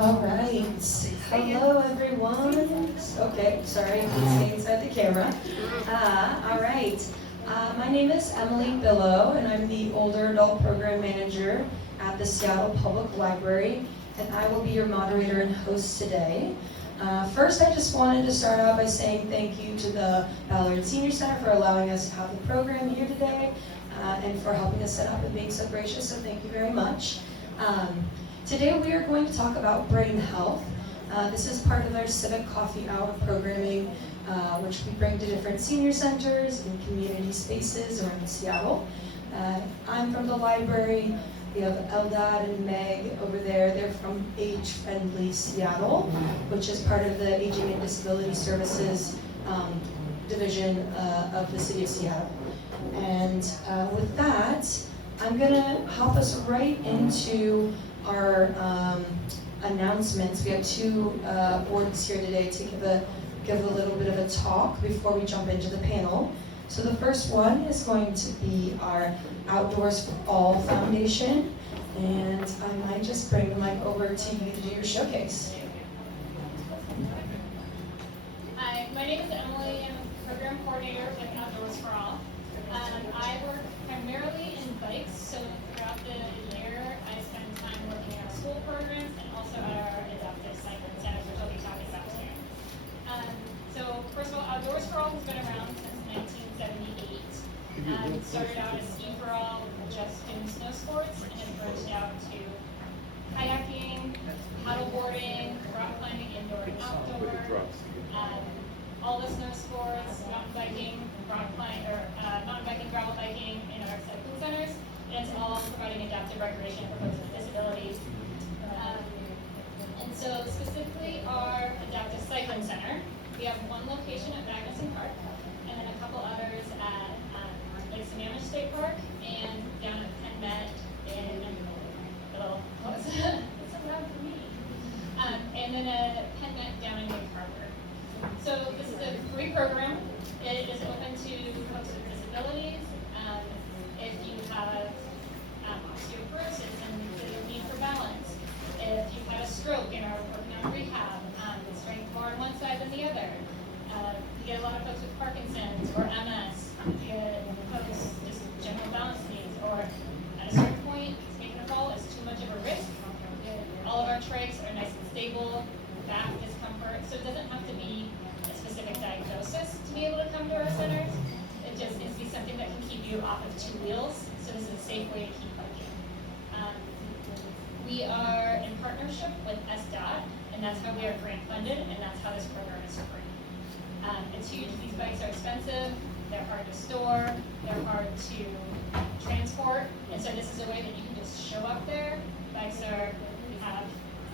All right. Hello, everyone. Okay, sorry, stay inside the camera. All right. My name is Emily Billow, and I'm the Older Adult Program Manager at the Seattle Public Library, and I will be your moderator and host today. First, I just wanted to start out by saying thank you to the Ballard Senior Center for allowing us to have the program here today, and for helping us set up and being so gracious, so thank you very much. Today we are going to talk about brain health. This is part of our Civic Coffee Hour programming, which we bring to different senior centers and community spaces around Seattle. I'm from the library. We have Eldad and Meg over there. They're from Age Friendly Seattle, which is part of the Aging and Disability Services division of the City of Seattle. And with that, I'm going to hop us right into our announcements. We have two boards here today to give a little bit of a talk before we jump into the panel. So the first one is going to be our Outdoors for All Foundation, and I might just bring the mic over to you to do your showcase. Hi, my name is Emily. I'm a program coordinator with Outdoors for All. I work primarily in bikes, so throughout the year I spend time working in our school programs and also at our adaptive cycling centers, which I'll be talking about today. So first of all, Outdoors for All has been around since 1978. It started out as Ski for All, just doing snow sports, and it branched out to kayaking, paddleboarding, rock climbing, indoor and outdoor, all the snow sports, mountain biking, mountain biking, gravel biking in our cycling centers, and it's all providing adaptive recreation for folks with disabilities. And so specifically our adaptive cycling center, we have one location at Magnuson Park, and then a couple others at Lake Sammamish State Park, and down at Penn Met in little, what's so loud for me? And then a Penn Met down in Lake Harbor. So this is a free program. It is open to folks with disabilities. If you have osteoporosis and the need for balance, if you've had a stroke and are working on rehab, strength more on one side than the other. You get a lot of folks with Parkinson's or MS. You get folks just general balance needs, or at a certain point, taking a fall is too much of a risk. All of our trachs are nice and stable, back discomfort, so it doesn't have to be a specific diagnosis to be able to come to our centers. It just needs to be something that can keep you off of two wheels, so this is a safe way to keep biking. We are in partnership with SDOT, and that's how we are grant funded, and that's how this program is free. It's huge. These bikes are expensive, they're hard to store, they're hard to transport, and so this is a way that you can just show up there. Bikes we have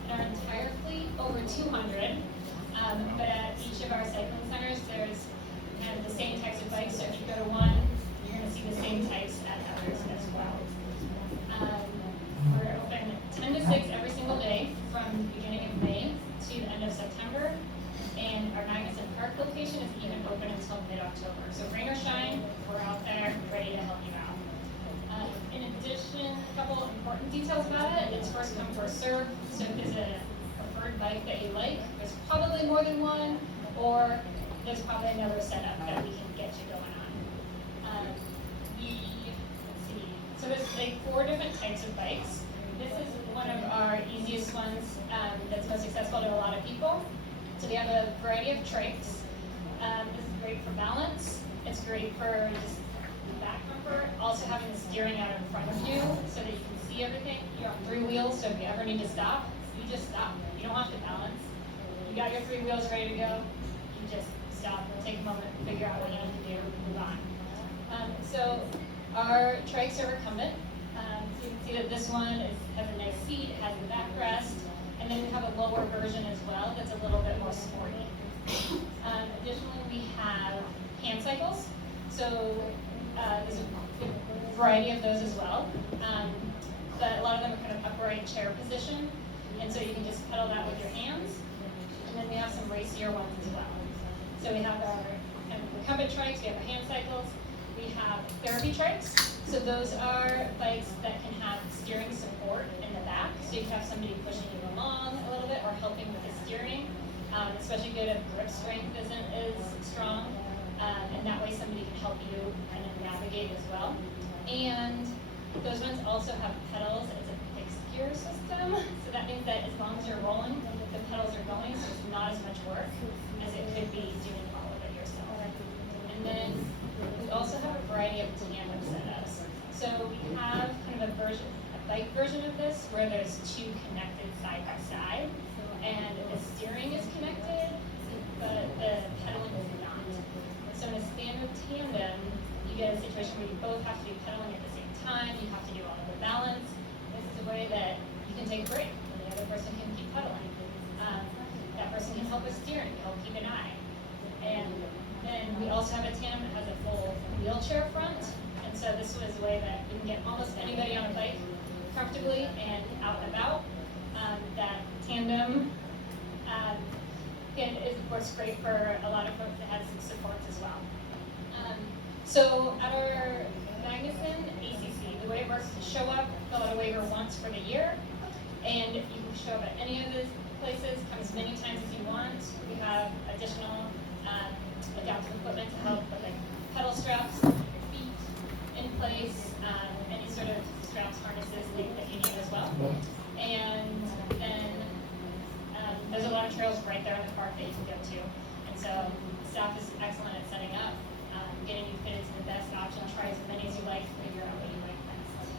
in our entire fleet over 200, but at each of our cycling centers there's kind of the same types of bikes, so if you go to one, you're going to see the same types at others as well. We're open 10 to 6 every single day from the beginning of May to the end of September, and our Magnuson Park location is even open until mid-October. So rain or shine, we're out there ready to help you out. In addition, a couple important details about it. It's first come, first serve. So if there's a preferred bike that you like, there's probably more than one, or there's probably another setup that we can get you going on. Let's see. So there's like 4 different types of bikes. This is one of our easiest ones that's most accessible to a lot of people. So we have a variety of trachs. This is great for balance. It's great for just back comfort. Also having the steering out in front of you so that you can see everything. You're on 3 wheels, so if you ever need to stop, you just stop. You don't have to balance. You got your 3 wheels ready to go. You just stop, take a moment, figure out what you need to do, move on. So our trachs are recumbent. So you can see that this one has a nice seat, it has a backrest, and then we have a lower version as well that's a little bit more sporty. Additionally, we have hand cycles. So there's a variety of those as well. But a lot of them are kind of upright chair position, and so you can just pedal that with your hands. And then we have some racier ones as well. So we have our kind of recumbent trikes, we have our hand cycles, We have therapy trikes. So those are bikes that can have steering support in the back. So you can have somebody pushing you along a little bit or helping with the steering. Especially good if grip strength isn't as strong. And that way somebody can help you kind of navigate as well. And those ones also have pedals. It's a fixed gear system. So that means that as long as you're rolling, the pedals are going, so it's not as much work as it could be doing all of it yourself. And then we also have a variety of tandem setups. So we have kind of a bike version of this where there's two connected side by side, and the steering is connected, but the pedaling is not. So in a standard tandem, you get a situation where you both have to be pedaling at the same time, you have to do all of the balance. This is a way that you can take a break, and the other person can keep pedaling. That person can help with steering, help keep an eye. And then we also have a tandem that has a full wheelchair front. And so this was a way that you can get almost anybody on a bike comfortably and out and about. That tandem works great for a lot of folks that have some supports as well. So at our Magnuson ACC, the way it works is show up, fill out a waiver once for the year, and you can show up at any of those places, come as many times as you want. We have additional adaptive equipment to help with like pedal straps, feet in place, any sort of straps, harnesses that you need as well. And then there's a lot of trails right there in the park that you can go to. And so staff is excellent at setting up, getting you fitted to the best option, try as many as you like, figure out what you like best.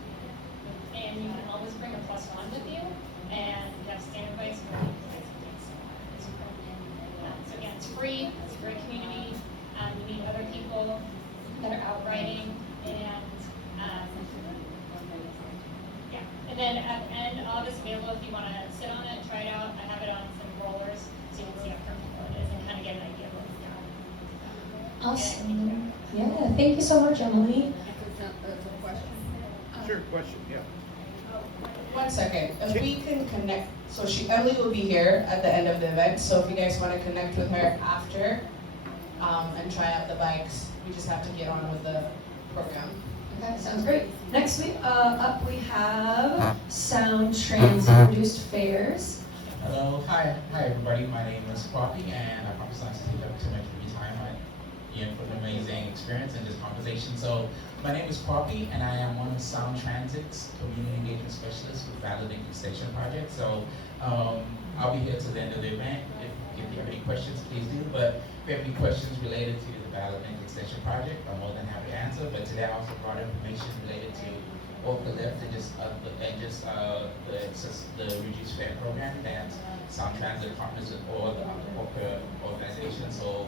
And you can always bring a +1 with you, and you have standard bikes for so again, it's free, it's a great community, you meet other people that are out riding, and yeah. And then at the end, all of it's available if you want to sit on it, try it out. I have it on some rollers so you can see how comfortable it is and kind of get an idea of what we've got. Awesome. Yeah, thank you so much, Emily. Sure, question, yeah. 1 second. If we can connect, so Emily will be here at the end of the event, so if you guys want to connect with her after and try out the bikes, we just have to get on with the program. Okay, sounds great. Next week up we have Sound Transit Reduced Fares. Hello, hi everybody. My name is Poppy, and I promise not to take up too much of your time. Ian for an amazing experience in this conversation. So, my name is Poppy, and I am one of Sound Transit's community engagement specialists with Validating Extension Project. So, I'll be here till the end of the event. If you have any questions, please do. But if you have any questions related to the Validating Extension Project, I'm more than happy to answer. But today I also brought information related to Orca Lift and the reduced fare program that Sound Transit partners with all the Orca organizations. So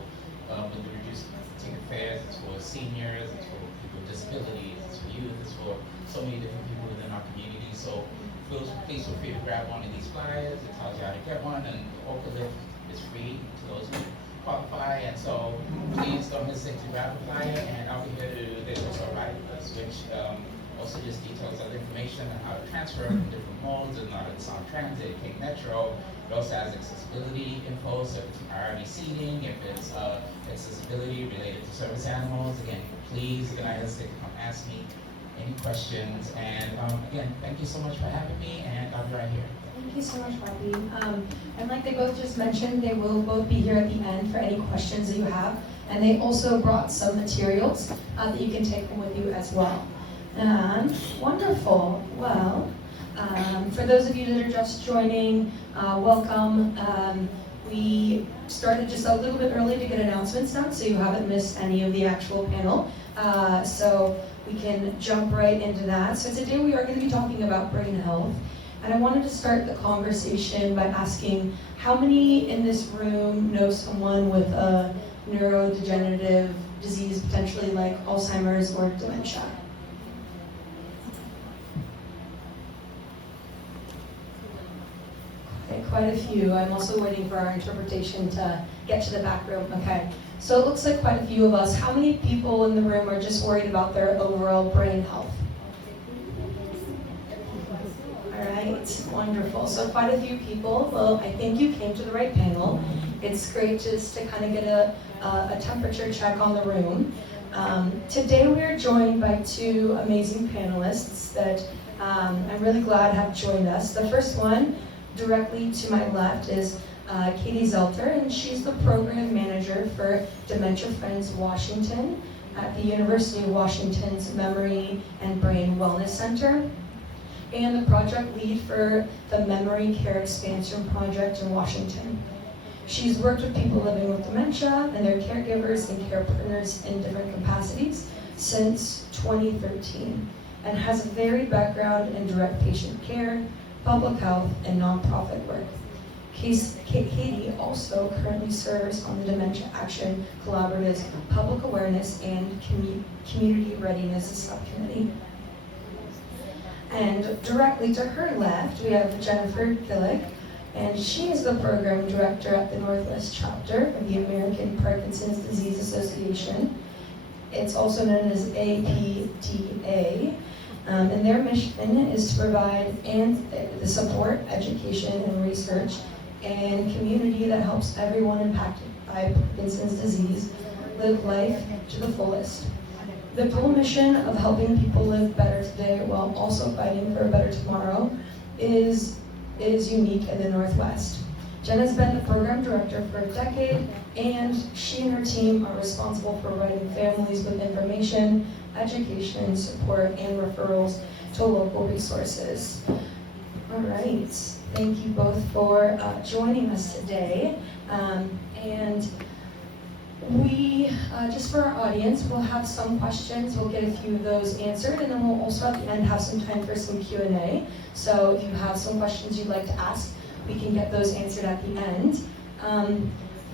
with the reduced ticket fares, it's for seniors, it's for people with disabilities, it's for youth, it's for so many different people within our community. So please feel free to grab one of these flyers. It tells you how to get one, and Orca Lift is free to those who qualify. And so please don't hesitate to grab a flyer, and I'll be here to do this also Ride With Us, which also just details other information on how to transfer from different modes and not at Sound Transit, Cape Metro. It also has accessibility info, so if it's priority seating, if it's accessibility related to service animals. Again, please do not hesitate to come ask me any questions. And again, thank you so much for having me, and I'll be right here. Thank you so much, Bobby. And like they both just mentioned, they will both be here at the end for any questions that you have. And they also brought some materials that you can take home with you as well. And wonderful. Well, for those of you that are just joining, welcome. We started just a little bit early to get announcements done, so you haven't missed any of the actual panel. So we can jump right into that. So today we are going to be talking about brain health. And I wanted to start the conversation by asking, how many in this room know someone with a neurodegenerative disease, potentially like Alzheimer's or dementia? Okay, quite a few. I'm also waiting for our interpretation to get to the back room. Okay, so it looks like quite a few of us. How many people in the room are just worried about their overall brain health? All right, wonderful. So quite a few people. Well, I think you came to the right panel. It's great just to kind of get a temperature check on the room. Today we are joined by two amazing panelists that I'm really glad have joined us. The first one, directly to my left, is Katie Zelter, and she's the program manager for Dementia Friends Washington at the University of Washington's Memory and Brain Wellness Center, and the project lead for the Memory Care Expansion Project in Washington. She's worked with people living with dementia and their caregivers and care partners in different capacities since 2013, and has a varied background in direct patient care, public health, and nonprofit work. Katie also currently serves on the Dementia Action Collaborative's Public Awareness and Community Readiness Subcommittee. And directly to her left, we have Jennifer Gillick, and she is the program director at the Northwest chapter of the American Parkinson's Disease Association. It's also known as APDA. And their mission is to provide the support, education, and research and community that helps everyone impacted by Parkinson's disease live life to the fullest. The dual mission of helping people live better today while also fighting for a better tomorrow is unique in the Northwest. Jen has been the program director for a decade, and she and her team are responsible for providing families with information, education, support, and referrals to local resources. All right, thank you both for joining us today. And we, just for our audience, we'll have some questions. We'll get a few of those answered, and then we'll also at the end have some time for some Q&A. So if you have some questions you'd like to ask, we can get those answered at the end.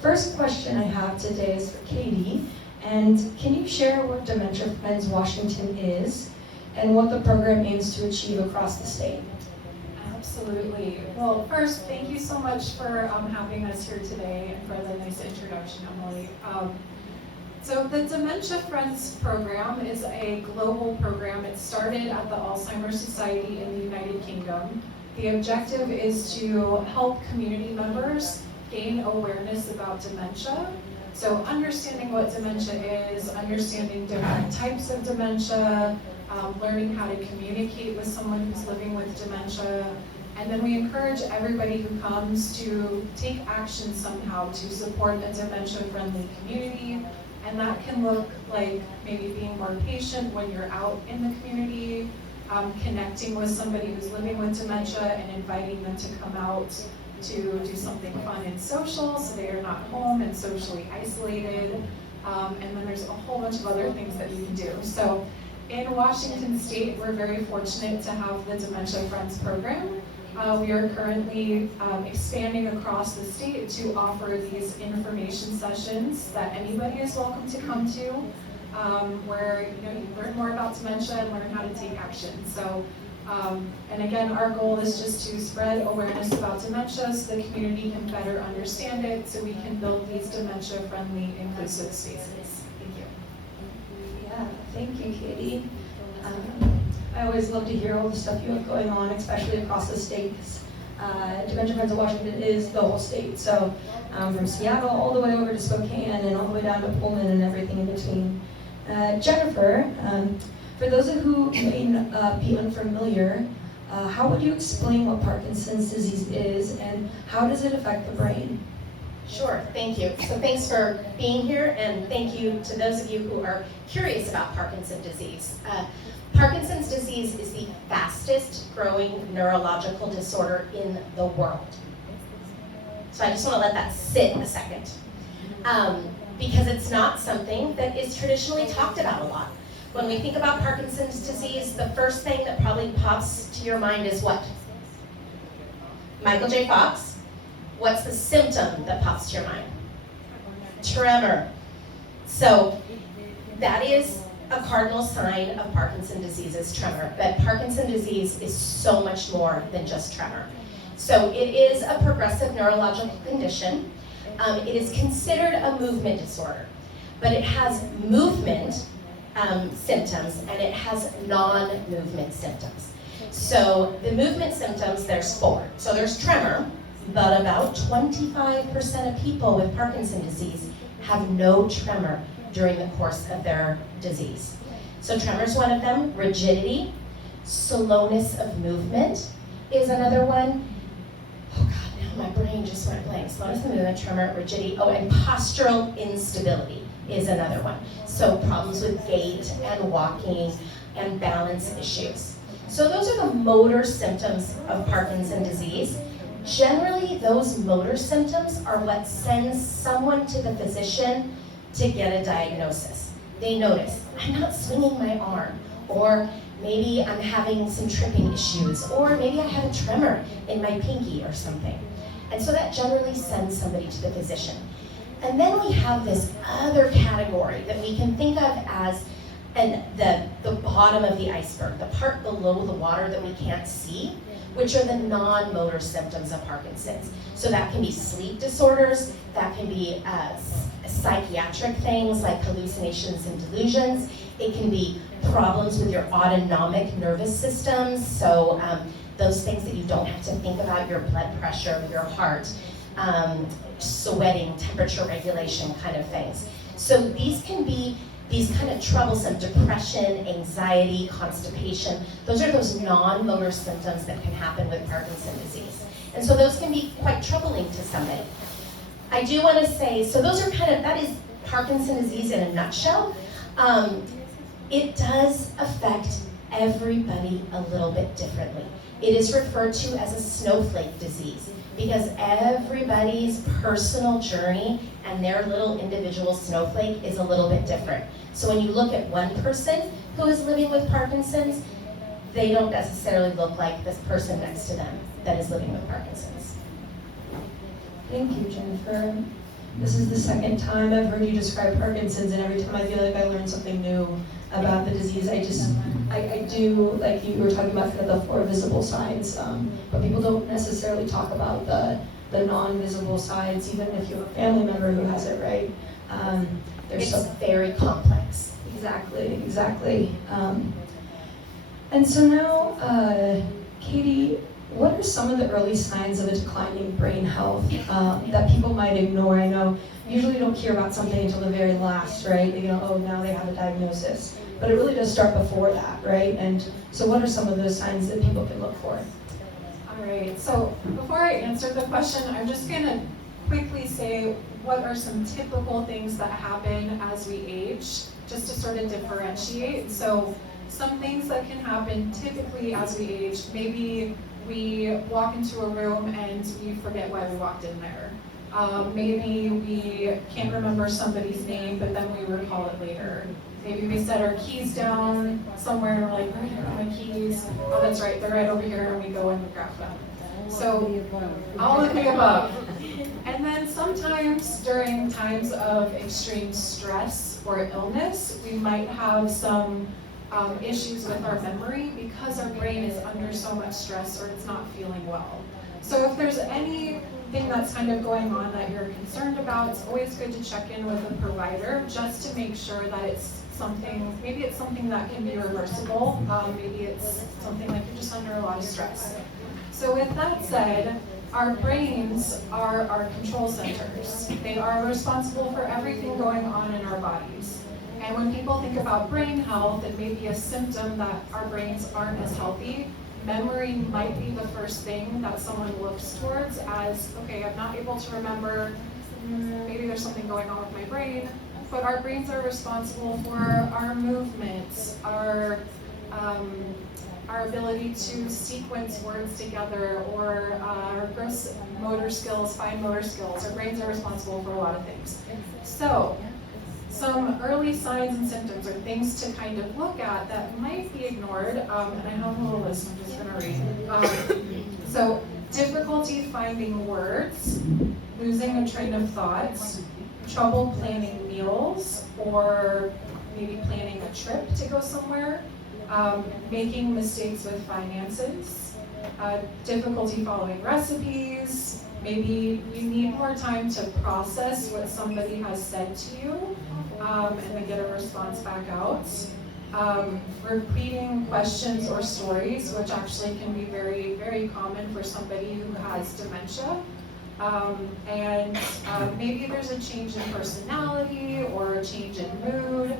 First question I have today is for Katie. And can you share what Dementia Friends Washington is and what the program aims to achieve across the state? Absolutely. Well, first, thank you so much for having us here today and for the nice introduction, Emily. So the Dementia Friends program is a global program. It started at the Alzheimer's Society in the United Kingdom. The objective is to help community members gain awareness about dementia. So understanding what dementia is, understanding different types of dementia, learning how to communicate with someone who's living with dementia, and then we encourage everybody who comes to take action somehow to support a dementia-friendly community, and that can look like maybe being more patient when you're out in the community, connecting with somebody who's living with dementia and inviting them to come out to do something fun and social so they are not home and socially isolated. And then there's a whole bunch of other things that you can do. So in Washington State, we're very fortunate to have the Dementia Friends program. We are currently expanding across the state to offer these information sessions that anybody is welcome to come to, where you learn more about dementia and learn how to take action. So, and again, our goal is just to spread awareness about dementia so the community can better understand it, so we can build these dementia-friendly, inclusive spaces. Thank you. Yeah, thank you, Katie. I always love to hear all the stuff you have going on, especially across the state. Dementia Friends of Washington is the whole state, so from Seattle all the way over to Spokane and all the way down to Pullman and everything in between. Jennifer, for those of who may be unfamiliar, how would you explain what Parkinson's disease is and how does it affect the brain? Sure, thank you. So thanks for being here, and thank you to those of you who are curious about Parkinson's disease. Parkinson's disease is the fastest growing neurological disorder in the world. So I just want to let that sit a second. Because it's not something that is traditionally talked about a lot. When we think about Parkinson's disease, the first thing that probably pops to your mind is what? Michael J. Fox. What's the symptom that pops to your mind? Tremor. So that is a cardinal sign of Parkinson's disease is tremor, but Parkinson's disease is so much more than just tremor. So it is a progressive neurological condition. It is considered a movement disorder, but it has movement symptoms and it has non-movement symptoms. So the movement symptoms, there's 4. So there's tremor, but about 25% of people with Parkinson's disease have no tremor during the course of their disease. So tremor is one of them. Rigidity, slowness of movement is another one. Oh God, now my brain just went blank. Slowness of movement, tremor, rigidity. Oh, and postural instability is another one. So problems with gait and walking and balance issues. So those are the motor symptoms of Parkinson's disease. Generally, those motor symptoms are what sends someone to the physician to get a diagnosis. They notice, I'm not swinging my arm, or maybe I'm having some tripping issues, or maybe I have a tremor in my pinky or something. And so that generally sends somebody to the physician. And then we have this other category that we can think of as the bottom of the iceberg, the part below the water that we can't see, which are the non-motor symptoms of Parkinson's. So that can be sleep disorders, that can be psychiatric things like hallucinations and delusions. It can be problems with your autonomic nervous systems, so those things that you don't have to think about, your blood pressure, your heart, sweating, temperature regulation kind of things. So these can be these kind of troublesome depression, anxiety, constipation. Those are those non-motor symptoms that can happen with Parkinson's disease. And so those can be quite troubling to somebody. I do want to say, so those are that is Parkinson's disease in a nutshell. It does affect everybody a little bit differently. It is referred to as a snowflake disease because everybody's personal journey and their little individual snowflake is a little bit different. So when you look at one person who is living with Parkinson's, they don't necessarily look like this person next to them that is living with Parkinson's. Thank you, Jennifer. This is the second time I've heard you describe Parkinson's, and every time I feel like I learn something new about the disease. I do, like you were talking about kind of the 4 visible signs, but people don't necessarily talk about the non-visible sides, even if you have a family member who has it, right? It's very complex. Exactly. And so now, Katie, what are some of the early signs of a declining brain health that people might ignore? I know usually you don't hear about something until the very last, right? You know, oh, now they have a diagnosis. But it really does start before that, right? And so what are some of those signs that people can look for? All right, so before I answer the question, I'm just gonna quickly say what are some typical things that happen as we age, just to sort of differentiate. So some things that can happen typically as we age, maybe we walk into a room and we forget why we walked in there. Maybe we can't remember somebody's name, but then we recall it later. Maybe we set our keys down somewhere and we're like, where are my keys? Oh, that's right, they're right over here, and we go and we grab them. So, all of the above. And then sometimes during times of extreme stress or illness, we might have some issues with our memory because our brain is under so much stress or it's not feeling well. So if there's anything that's kind of going on that you're concerned about, it's always good to check in with a provider just to make sure that it's something, maybe it's something that can be reversible, maybe it's something like you're just under a lot of stress. So with that said, our brains are our control centers. They are responsible for everything going on in our bodies. And when people think about brain health, it may be a symptom that our brains aren't as healthy. Memory might be the first thing that someone looks towards as, okay, I'm not able to remember, maybe there's something going on with my brain, but our brains are responsible for our movements, our ability to sequence words together, or our gross motor skills, fine motor skills. Our brains are responsible for a lot of things. So, some early signs and symptoms are things to kind of look at that might be ignored, and I have a little list I'm just going to read. So, difficulty finding words, losing a train of thoughts, trouble planning meals, or maybe planning a trip to go somewhere, making mistakes with finances, difficulty following recipes, maybe you need more time to process what somebody has said to you, and then get a response back out. Repeating questions or stories, which actually can be very, very common for somebody who has dementia. Maybe there's a change in personality or a change in mood,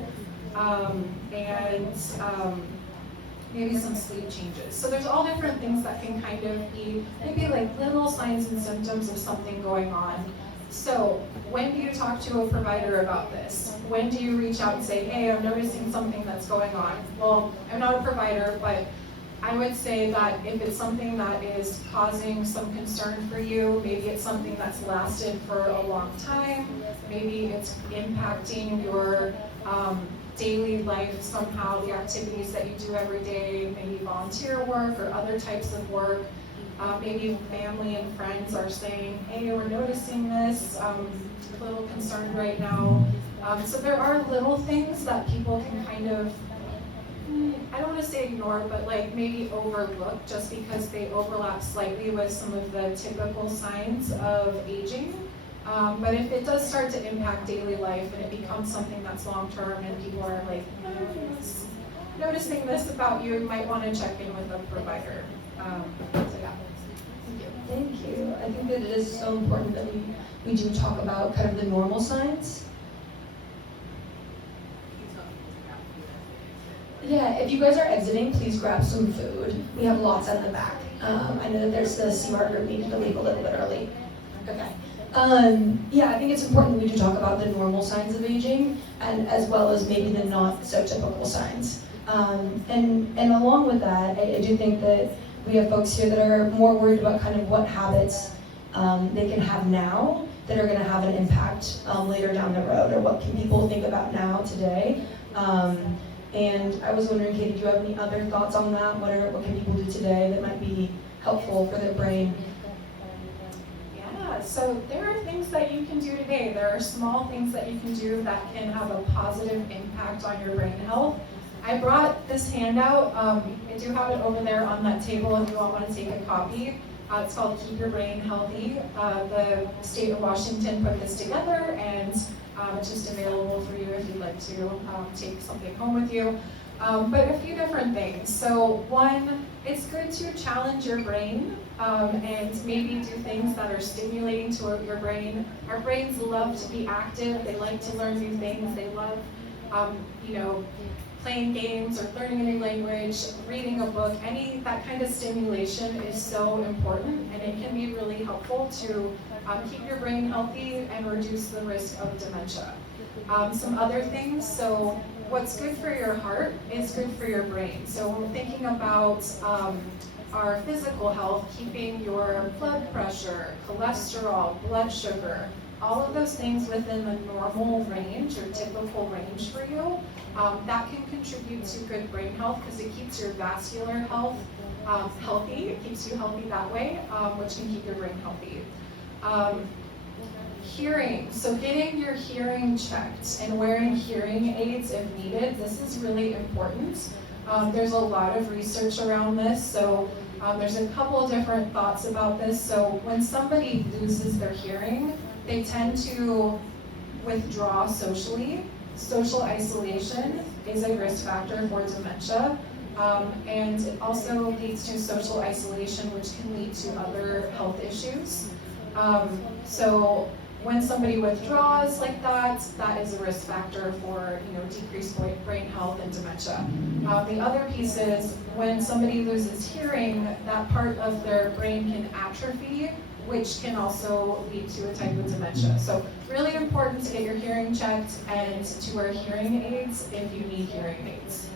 maybe some sleep changes. So there's all different things that can kind of be maybe like little signs and symptoms of something going on. So when do you talk to a provider about this? When do you reach out and say, hey, I'm noticing something that's going on? Well, I'm not a provider, but I would say that if it's something that is causing some concern for you, maybe it's something that's lasted for a long time, maybe it's impacting your daily life somehow, the activities that you do every day, maybe volunteer work or other types of work. Maybe family and friends are saying, hey, we're noticing this, a little concerned right now. So there are little things that people can kind of, I don't want to say ignore, but like maybe overlook just because they overlap slightly with some of the typical signs of aging. But if it does start to impact daily life and it becomes something that's long-term and people are like, noticing this about you, you might want to check in with a provider. So yeah. Thank you. I think that it is so important that we do talk about kind of the normal signs. Yeah, if you guys are exiting, please grab some food. We have lots in the back. I know that there's the CMAR group needed to leave a little bit early. Okay. Yeah, I think it's important that we do talk about the normal signs of aging, and as well as maybe the not so typical signs. And along with that, I do think that we have folks here that are more worried about kind of what habits they can have now that are going to have an impact later down the road, or what can people think about now today. And I was wondering, Katie, do you have any other thoughts on that? What can people do today that might be helpful for their brain? Yeah, so there are things that you can do today. There are small things that you can do that can have a positive impact on your brain health. I brought this handout. I do have it over there on that table if you all want to take a copy. It's called Keep Your Brain Healthy. The state of Washington put this together, and it's just available for you if you'd like to take something home with you. But a few different things. So one, it's good to challenge your brain and maybe do things that are stimulating to your brain. Our brains love to be active. They like to learn new things. They love, playing games or learning a new language, reading a book. That kind of stimulation is so important, and it can be really helpful to keep your brain healthy and reduce the risk of dementia. Some other things, so what's good for your heart is good for your brain. So when we're thinking about our physical health, keeping your blood pressure, cholesterol, blood sugar, all of those things within the normal range or typical range for you, that can contribute to good brain health because it keeps your vascular health healthy. It keeps you healthy that way, which can keep your brain healthy. Hearing, so getting your hearing checked and wearing hearing aids if needed, this is really important. There's a lot of research around this, so there's a couple of different thoughts about this. So when somebody loses their hearing, they tend to withdraw socially. Social isolation is a risk factor for dementia, and it also leads to social isolation, which can lead to other health issues. So when somebody withdraws like that, that is a risk factor for decreased brain health and dementia. The other piece is when somebody loses hearing, that part of their brain can atrophy, which can also lead to a type of dementia. So really important to get your hearing checked and to wear hearing aids if you need hearing aids.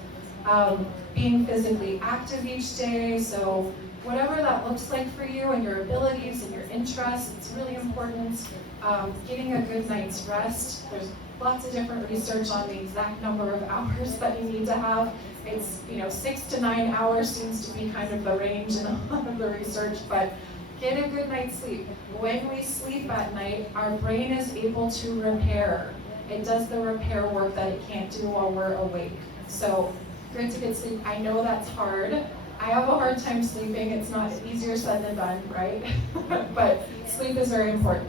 Being physically active each day, so whatever that looks like for you and your abilities and your interests, it's really important. Getting a good night's rest. There's lots of different research on the exact number of hours that you need to have. It's 6 to 9 hours seems to be kind of the range in a lot of the research, but get a good night's sleep. When we sleep at night, our brain is able to repair. It does the repair work that it can't do while we're awake. So good to get sleep. I know that's hard. I have a hard time sleeping. It's not easier said than done, right? But sleep is very important.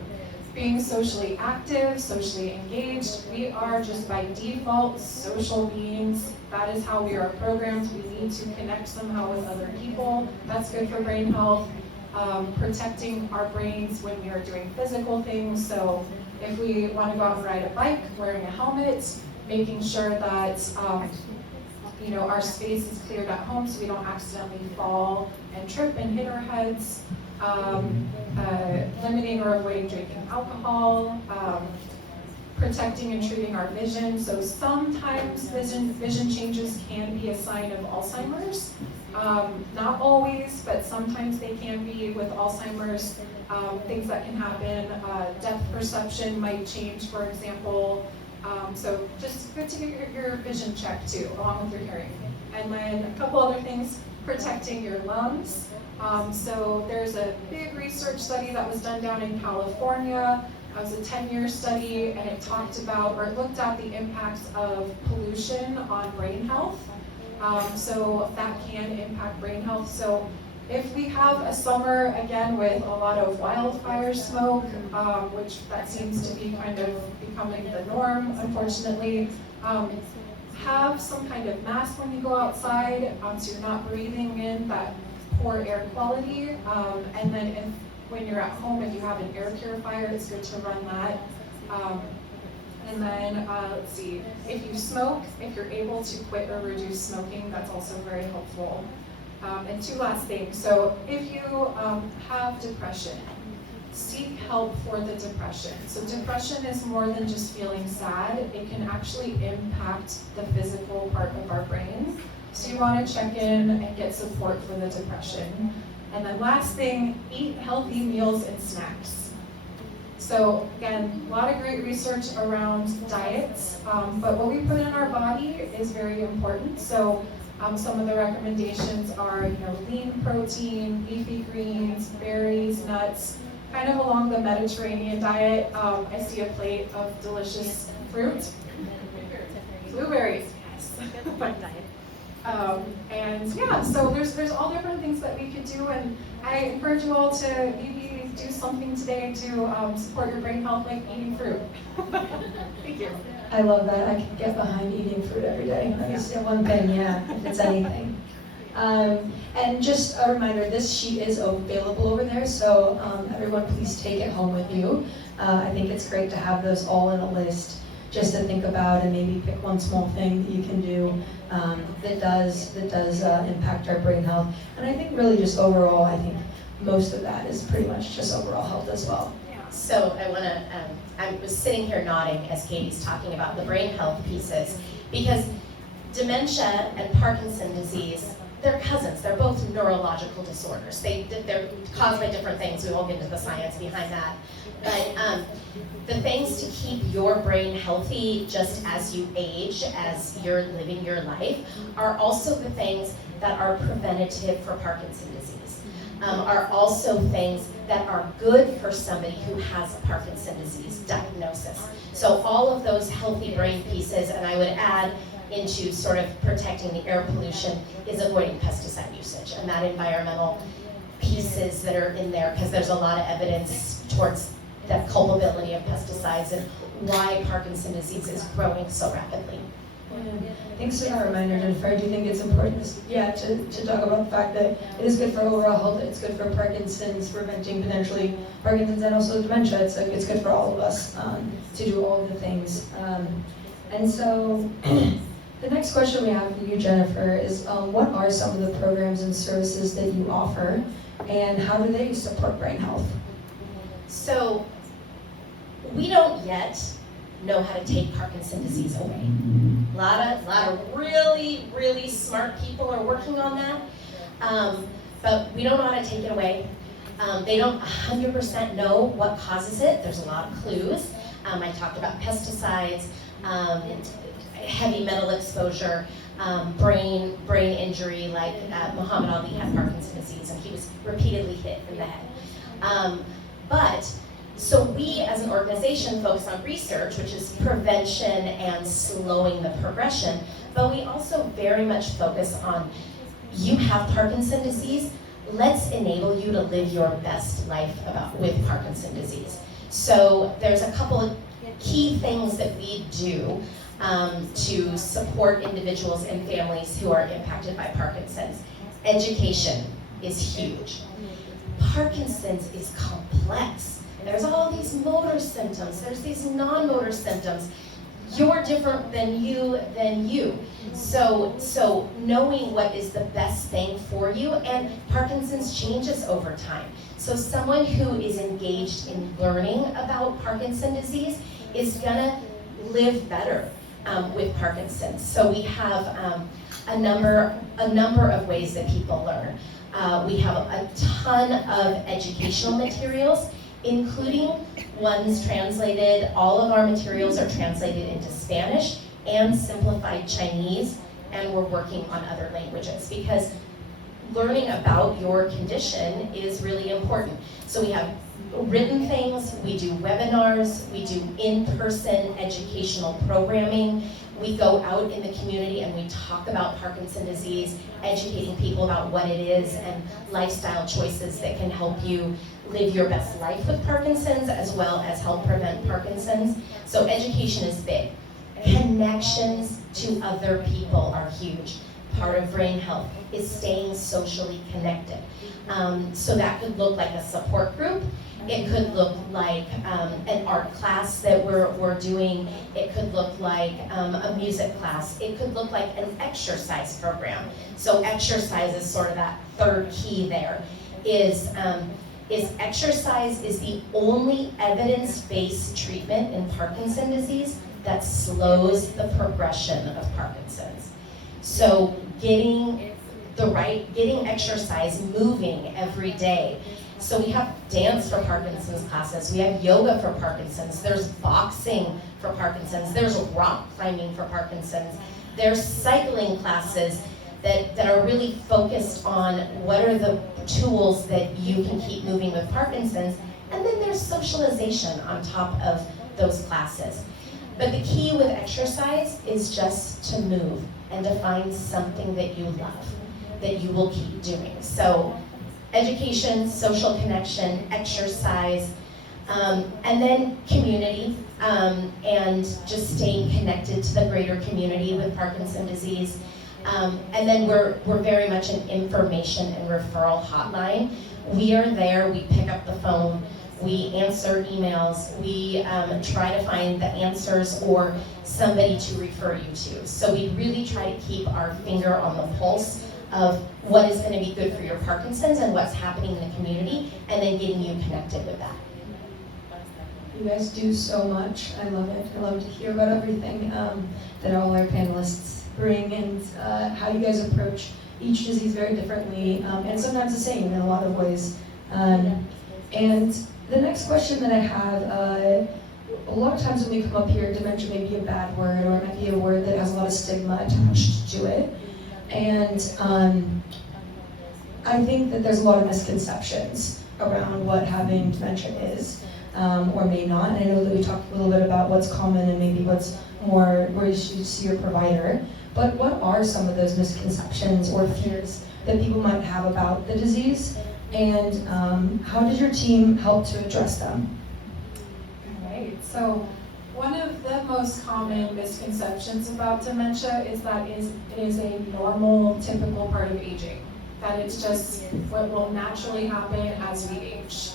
Being socially active, socially engaged. We are just by default social beings. That is how we are programmed. We need to connect somehow with other people. That's good for brain health. protecting our brains when we are doing physical things. So if we want to go out and ride a bike, wearing a helmet, making sure that our space is cleared at home so we don't accidentally fall and trip and hit our heads, limiting or avoiding drinking alcohol, protecting and treating our vision. So sometimes vision changes can be a sign of Alzheimer's. Not always, but sometimes they can be with Alzheimer's. Things that can happen, depth perception might change, for example. So just good to get your vision checked too, along with your hearing. And then a couple other things, protecting your lungs. So there's a big research study that was done down in California. It was a 10-year study, and it talked about, or it looked at the impacts of pollution on brain health. So that can impact brain health. So if we have a summer, again, with a lot of wildfire smoke, which that seems to be kind of becoming the norm, unfortunately, have some kind of mask when you go outside, so you're not breathing in that poor air quality. And then when you're at home, if you have an air purifier, it's good to run that. And then, let's see, if you smoke, if you're able to quit or reduce smoking, that's also very helpful. And two last things. So if you have depression, seek help for the depression. So depression is more than just feeling sad. It can actually impact the physical part of our brain. So you want to check in and get support for the depression. And then last thing, eat healthy meals and snacks. So again, a lot of great research around diets, but what we put in our body is very important. So some of the recommendations are, lean protein, leafy greens, berries, nuts, kind of along the Mediterranean diet. I see a plate of delicious fruit. Blueberries, yes. And yeah, so there's all different things that we could do, and I encourage you all to maybe do something today to support your brain health, like eating fruit. Thank you. I love that. I can get behind eating fruit every day. That's one thing, yeah, if it's anything. And just a reminder, this sheet is available over there, so everyone please take it home with you. I think it's great to have those all in a list just to think about, and maybe pick one small thing that you can do that does impact our brain health. And I think really just overall, I think most of that is pretty much just overall health as well. So I was sitting here nodding as Katie's talking about the brain health pieces, because dementia and Parkinson's disease, they're cousins. They're both neurological disorders. They're caused by different things. We won't get into the science behind that. But the things to keep your brain healthy just as you age, as you're living your life, are also the things that are preventative for Parkinson's disease. Are also things that are good for somebody who has a Parkinson's disease diagnosis. So all of those healthy brain pieces, and I would add into sort of protecting the air pollution, is avoiding pesticide usage, and that environmental pieces that are in there, because there's a lot of evidence towards the culpability of pesticides and why Parkinson's disease is growing so rapidly. Thanks for that reminder, Jennifer. I do think it's important to talk about the fact that it is good for overall health, it's good for Parkinson's, preventing potentially Parkinson's and also dementia. It's good for all of us to do all of the things. And so the next question we have for you, Jennifer, is what are some of the programs and services that you offer, and how do they support brain health? So we don't yet know how to take Parkinson's disease away. A lot of really, really smart people are working on that, but we don't know how to take it away. They don't 100% know what causes it. There's a lot of clues. I talked about pesticides, heavy metal exposure, brain injury, like Muhammad Ali had Parkinson's disease and he was repeatedly hit in the head. So we as an organization focus on research, which is prevention and slowing the progression, but we also very much focus on, you have Parkinson's disease, let's enable you to live your best life with Parkinson's disease. So there's a couple of key things that we do to support individuals and families who are impacted by Parkinson's. Education is huge. Parkinson's is complex. There's all these motor symptoms, there's these non-motor symptoms. You're different than you. So knowing what is the best thing for you, and Parkinson's changes over time. So someone who is engaged in learning about Parkinson's disease is gonna live better with Parkinson's. So we have a number of ways that people learn. We have a ton of educational materials, including ones translated. All of our materials are translated into Spanish and simplified Chinese, and we're working on other languages because learning about your condition is really important. So we have written things, we do webinars, we do in-person educational programming. We go out in the community and we talk about Parkinson's disease, educating people about what it is and lifestyle choices that can help you live your best life with Parkinson's as well as help prevent Parkinson's. So education is big. Connections to other people are huge. Part of brain health is staying socially connected. So that could look like a support group. It could look like an art class that we're doing. It could look like a music class. It could look like an exercise program. So exercise is sort of that third key there. Is exercise is the only evidence-based treatment in Parkinson's disease that slows the progression of Parkinson's. So getting exercise, moving every day. So we have dance for Parkinson's classes, we have yoga for Parkinson's, there's boxing for Parkinson's, there's rock climbing for Parkinson's, there's cycling classes that are really focused on what are the tools that you can keep moving with Parkinson's, and then there's socialization on top of those classes. But the key with exercise is just to move and to find something that you love, that you will keep doing. So education, social connection, exercise, and then community, and just staying connected to the greater community with Parkinson's disease. And then we're very much an information and referral hotline. We are there, we pick up the phone, we answer emails, we try to find the answers or somebody to refer you to. So we really try to keep our finger on the pulse of what is going to be good for your Parkinson's and what's happening in the community, and then getting you connected with that. You guys do so much. I love it. I love to hear about everything that all our panelists bring, and how you guys approach each disease very differently, and sometimes the same in a lot of ways. And the next question that I have, a lot of times when we come up here, dementia may be a bad word, or it might be a word that has a lot of stigma attached to it. And I think that there's a lot of misconceptions around what having dementia is, or may not. And I know that we talked a little bit about what's common and maybe what's more where you should see your provider. But what are some of those misconceptions or fears that people might have about the disease? And how does your team help to address them? All right, so one of the most common misconceptions about dementia is that it is a normal, typical part of aging. That it's just what will naturally happen as we age.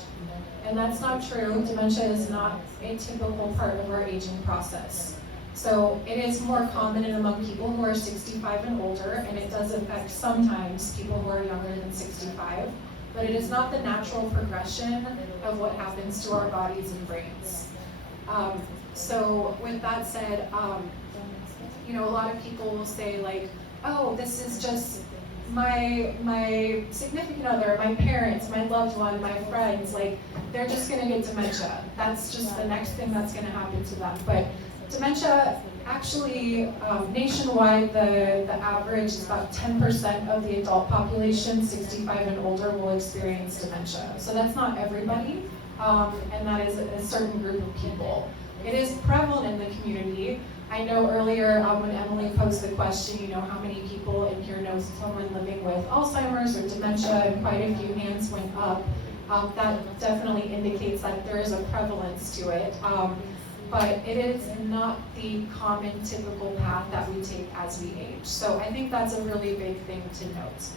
And that's not true. Dementia is not a typical part of our aging process. So it is more common among people who are 65 and older, and it does affect sometimes people who are younger than 65. But it is not the natural progression of what happens to our bodies and brains. So with that said, a lot of people will say like, oh, this is just my significant other, my parents, my loved one, my friends, like they're just gonna get dementia. That's just the next thing that's gonna happen to them. But dementia, actually, nationwide, the average is about 10% of the adult population, 65 and older, will experience dementia. So that's not everybody, and that is a certain group of people. It is prevalent in the community. I know earlier when Emily posed the question, how many people in here know someone living with Alzheimer's or dementia, and quite a few hands went up. That definitely indicates that there is a prevalence to it. But it is not the common typical path that we take as we age. So I think that's a really big thing to note.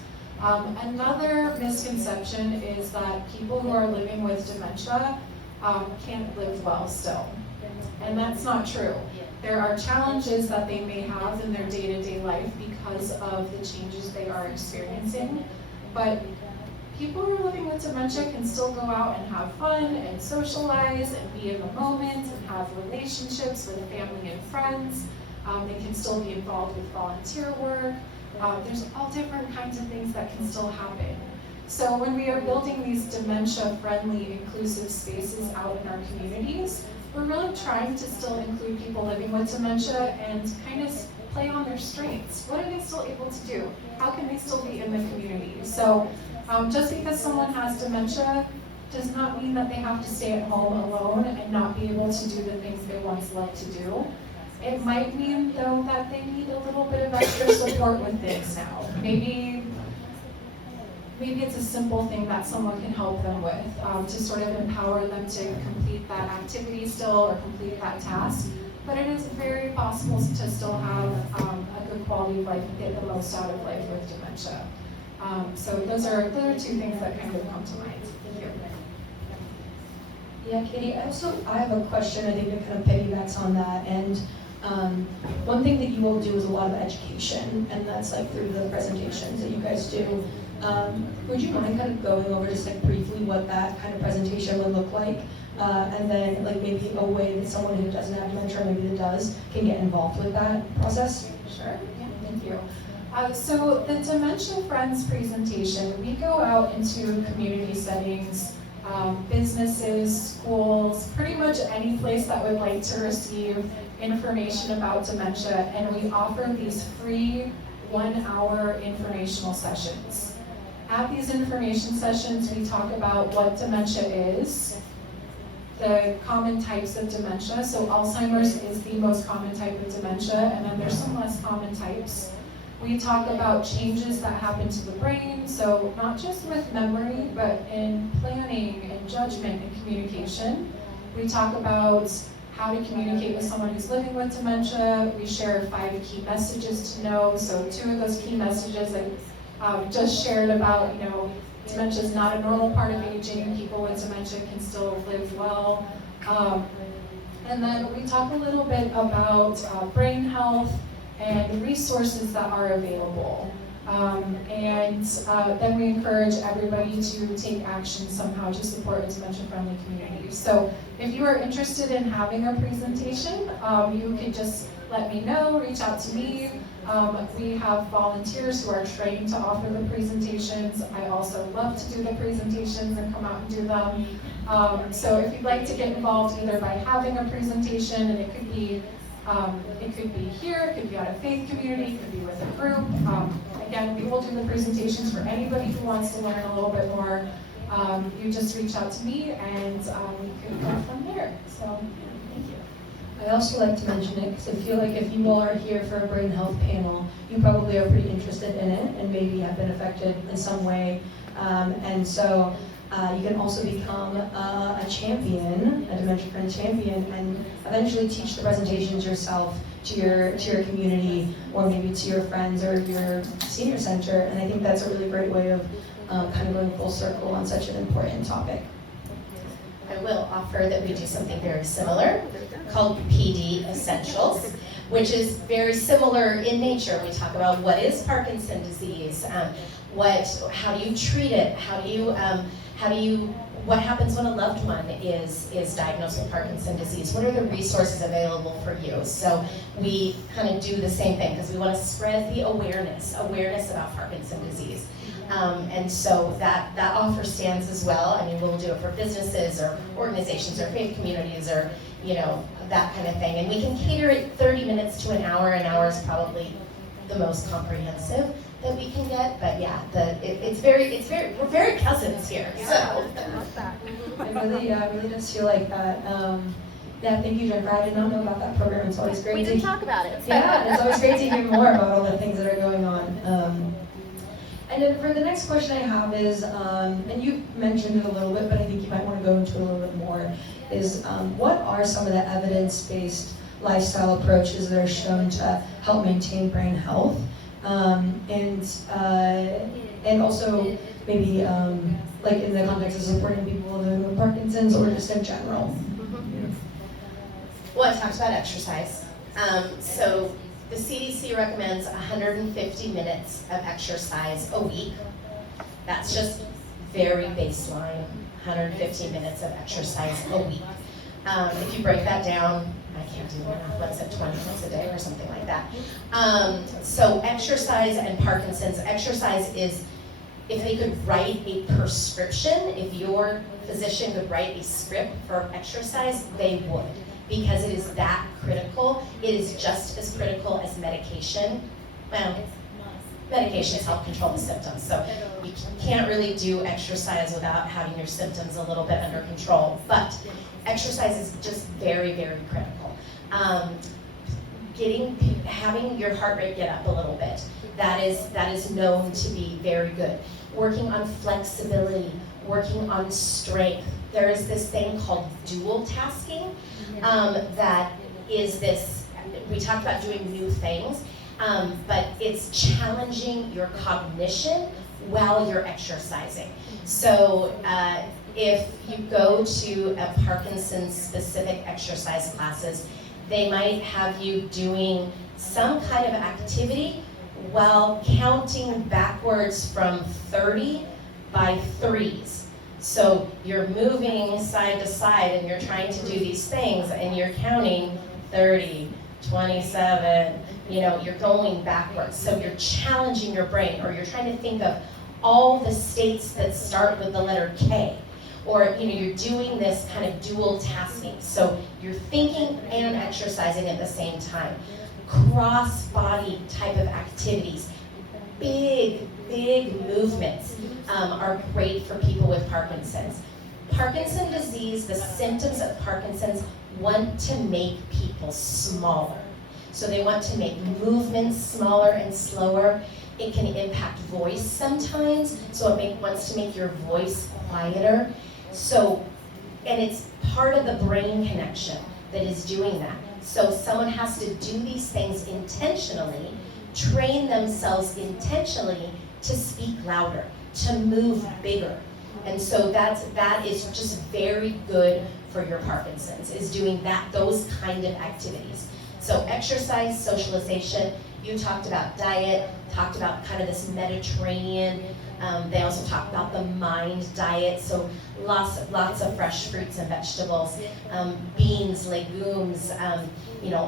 Another misconception is that people who are living with dementia can't live well still. And that's not true. There are challenges that they may have in their day-to-day life because of the changes they are experiencing. But people who are living with dementia can still go out and have fun and socialize and be in the moment and have relationships with family and friends. They can still be involved with volunteer work. There's all different kinds of things that can still happen. So when we are building these dementia-friendly, inclusive spaces out in our communities, we're really trying to still include people living with dementia and kind of play on their strengths. What are they still able to do? How can they still be in the community? So just because someone has dementia does not mean that they have to stay at home alone and not be able to do the things they once loved to do. It might mean, though, that they need a little bit of extra support with things now. Maybe it's a simple thing that someone can help them with to sort of empower them to complete that activity still or complete that task. But it is very possible to still have a good quality of life and get the most out of life with dementia. So those are two things that kind of come to mind. Thank you. Yeah, Katie, I have a question, I think that kind of piggybacks on that. And one thing that you all do is a lot of education, and that's like through the presentations that you guys do. Would you mind kind of going over just like briefly what that kind of presentation would look like? And then like maybe a way that someone who doesn't have dementia, or maybe that does, can get involved with that process? Sure, yeah, thank you. So the Dementia Friends presentation, we go out into community settings, businesses, schools, pretty much any place that would like to receive information about dementia, and we offer these free 1-hour informational sessions. At these information sessions, we talk about what dementia is, the common types of dementia. So Alzheimer's is the most common type of dementia, and then there's some less common types. We talk about changes that happen to the brain, so not just with memory, but in planning and judgment and communication. We talk about how to communicate with someone who's living with dementia. We share 5 key messages to know. So 2 of those key messages I just shared about, dementia is not a normal part of aging. People with dementia can still live well. And then we talk a little bit about brain health and resources that are available. And then we encourage everybody to take action somehow to support a dementia-friendly community. So if you are interested in having a presentation, you can just let me know, reach out to me. We have volunteers who are trained to offer the presentations. I also love to do the presentations and come out and do them. So if you'd like to get involved either by having a presentation, and it could be here, it could be at a faith community, it could be with a group. Again, we will do the presentations for anybody who wants to learn a little bit more. You just reach out to me, and we could go from there. So, thank you. I also like to mention it because I feel like if you all are here for a brain health panel, you probably are pretty interested in it and maybe have been affected in some way. And so you can also become a champion, a dementia-friendly champion, and eventually teach the presentations yourself to your community, or maybe to your friends or your senior center. And I think that's a really great way of kind of going full circle on such an important topic. I will offer that we do something very similar called PD Essentials, which is very similar in nature. We talk about what is Parkinson's disease, how do you treat it, what happens when a loved one is diagnosed with Parkinson's disease? What are the resources available for you? So we kind of do the same thing because we want to spread the awareness about Parkinson's disease. And so that offer stands as well. I mean, we'll do it for businesses or organizations or faith communities or, that kind of thing. And we can cater it 30 minutes to an hour. An hour is probably the most comprehensive that we can get. But yeah, we're very cousins here. So. It really does feel like that. Yeah, thank you, Jennifer. I did not know about that program. It's always great We did talk about it. Yeah, it's always great to hear more about all the things that are going on. And then for the next question I have is, and you mentioned it a little bit, but I think you might want to go into it a little bit more, is what are some of the evidence-based lifestyle approaches that are shown to help maintain brain health? and also maybe like in the context of supporting people living with Parkinson's or just in general. Well, I talked about exercise. So the CDC recommends 150 minutes of exercise a week. That's just very baseline, 150 minutes of exercise a week. If you break that down, I can't do math, what's it, 20 minutes a day or something like that. So exercise and Parkinson's, exercise is, if they could write a prescription, if your physician could write a script for exercise, they would, because it is that critical. It is just as critical as medication. Well, medications help control the symptoms, so you can't really do exercise without having your symptoms a little bit under control, but exercise is just very, very critical. Having your heart rate get up a little bit, that is known to be very good. Working on flexibility, working on strength. There is this thing called dual tasking, that is this, we talked about doing new things, but it's challenging your cognition while you're exercising. So if you go to a Parkinson's specific exercise classes, they might have you doing some kind of activity while counting backwards from 30 by threes. So you're moving side to side and you're trying to do these things and you're counting 30, 27, you're going backwards. So you're challenging your brain, or you're trying to think of all the states that start with the letter K. Or you're doing this kind of dual tasking. So you're thinking and exercising at the same time. Cross-body type of activities, big movements are great for people with Parkinson's. Parkinson's disease, the symptoms of Parkinson's want to make people smaller. So they want to make movements smaller and slower. It can impact voice sometimes, so it wants to make your voice quieter. So, and it's part of the brain connection that is doing that. So someone has to do these things intentionally, train themselves intentionally to speak louder, to move bigger. And so that is just very good for your Parkinson's, is doing those kind of activities. So exercise, socialization, you talked about diet, talked about kind of this Mediterranean. They also talked about the mind diet, so lots of fresh fruits and vegetables, beans, legumes,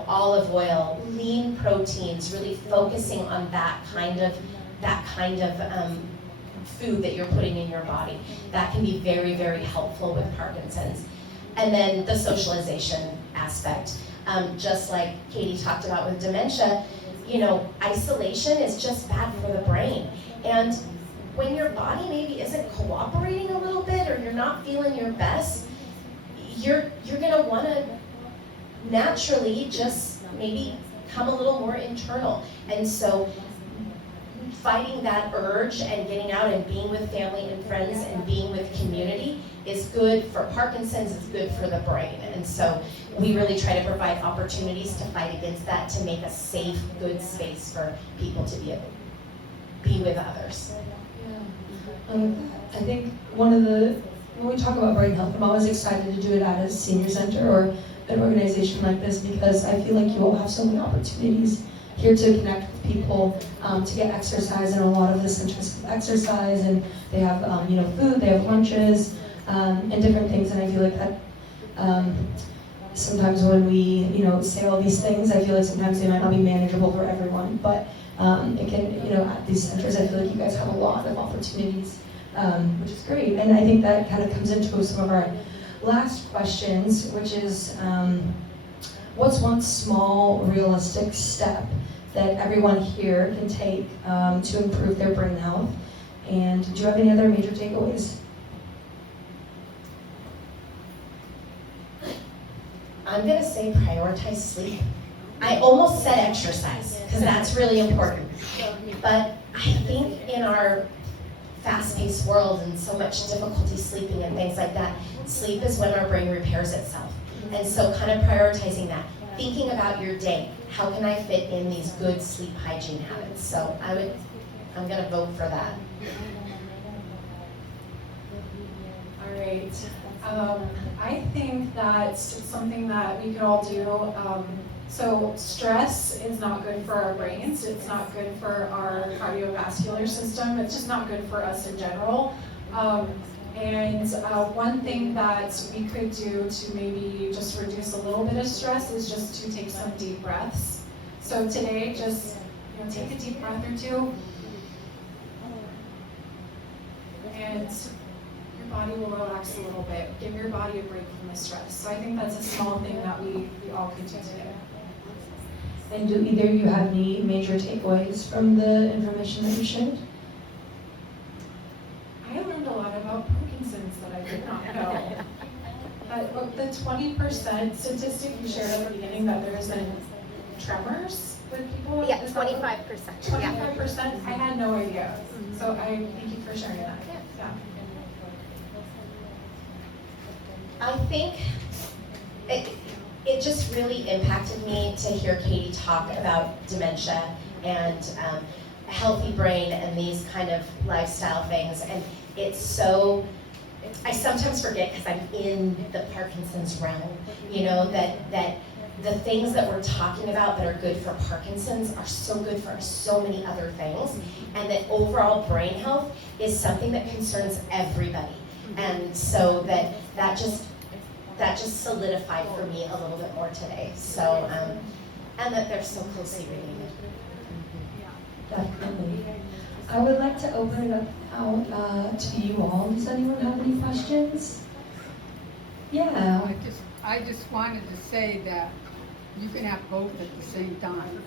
olive oil, lean proteins, really focusing on that kind of food that you're putting in your body. That can be very, very helpful with Parkinson's. And then the socialization aspect, just like Katie talked about with dementia, isolation is just bad for the brain. And when your body maybe isn't cooperating a little bit, or you're not feeling your best, you're gonna wanna naturally just maybe come a little more internal. And so fighting that urge and getting out and being with family and friends and being with community is good for Parkinson's, it's good for the brain. And so we really try to provide opportunities to fight against that, to make a safe, good space for people to be able to be with others. I think when we talk about brain health, I'm always excited to do it at a senior center or an organization like this, because I feel like you all have so many opportunities here to connect with people, to get exercise, and a lot of the centers have exercise, and they have food, they have lunches, and different things, and I feel like that sometimes when we say all these things, I feel like sometimes they might not be manageable for everyone, but it can, at these centers, I feel like you guys have a lot of opportunities, which is great. And I think that kind of comes into some of our last questions, which is, what's one small, realistic step that everyone here can take to improve their brain health? And do you have any other major takeaways? I'm gonna say prioritize sleep. I almost said exercise, because that's really important. But I think in our fast-paced world and so much difficulty sleeping and things like that, sleep is when our brain repairs itself. And so kind of prioritizing that. thinking about your day. How can I fit in these good sleep hygiene habits? So I'm gonna vote for that. All right. I think that it's something that we could all do. So stress is not good for our brains. It's not good for our cardiovascular system. It's just not good for us in general. And one thing that we could do to maybe just reduce a little bit of stress is just to take some deep breaths. So today, just take a deep breath or two, and your body will relax a little bit. Give your body a break from the stress. So I think that's a small thing that we all could do today. And do either of you have any major takeaways from the information that you shared? I learned a lot about Parkinson's that I did not know. The 20% statistic you shared at the beginning, that there's tremors with people? Yeah, Is that 25%. what- 25%? I had no idea. So I thank you for sharing that. Yeah. I think it just really impacted me to hear Katie talk about dementia and a healthy brain and these kind of lifestyle things. And it's so, I sometimes forget because I'm in the Parkinson's realm, that the things that we're talking about that are good for Parkinson's are so good for so many other things. And that overall brain health is something that concerns everybody. And so that just solidified for me a little bit more today. So, and that they're so closely related. Definitely. I would like to open it up out to you all. Does anyone have any questions? Yeah. I just wanted to say that you can have both at the same time.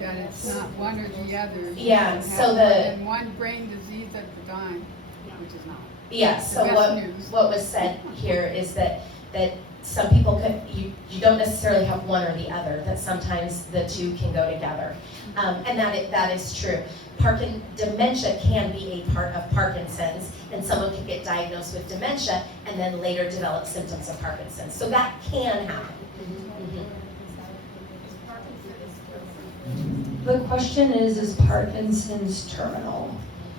That it's not one or the other. You Yeah, can so have one brain disease at the time, which is not. Yeah, so best news. what was said here is that some people you don't necessarily have one or the other, that sometimes the two can go together. And that is true. Dementia can be a part of Parkinson's, and someone can get diagnosed with dementia and then later develop symptoms of Parkinson's. So that can happen. The question is Parkinson's terminal?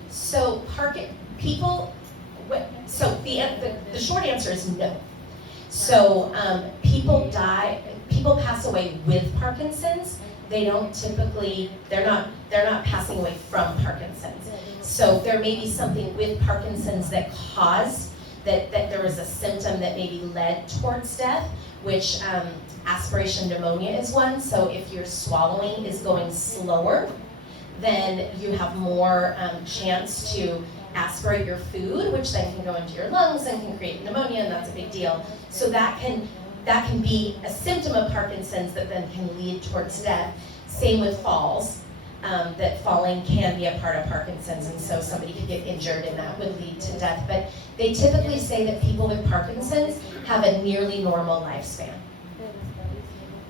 So the short answer is no. So people pass away with Parkinson's. They're not passing away from Parkinson's. So there may be something with Parkinson's that caused that there was a symptom that maybe led towards death, which aspiration pneumonia is one. So if your swallowing is going slower, then you have more chance to aspirate your food, which then can go into your lungs and can create pneumonia, and that's a big deal. So that can be a symptom of Parkinson's that then can lead towards death. Same with falls, that falling can be a part of Parkinson's, and so somebody could get injured and that would lead to death. But they typically say that people with Parkinson's have a nearly normal lifespan.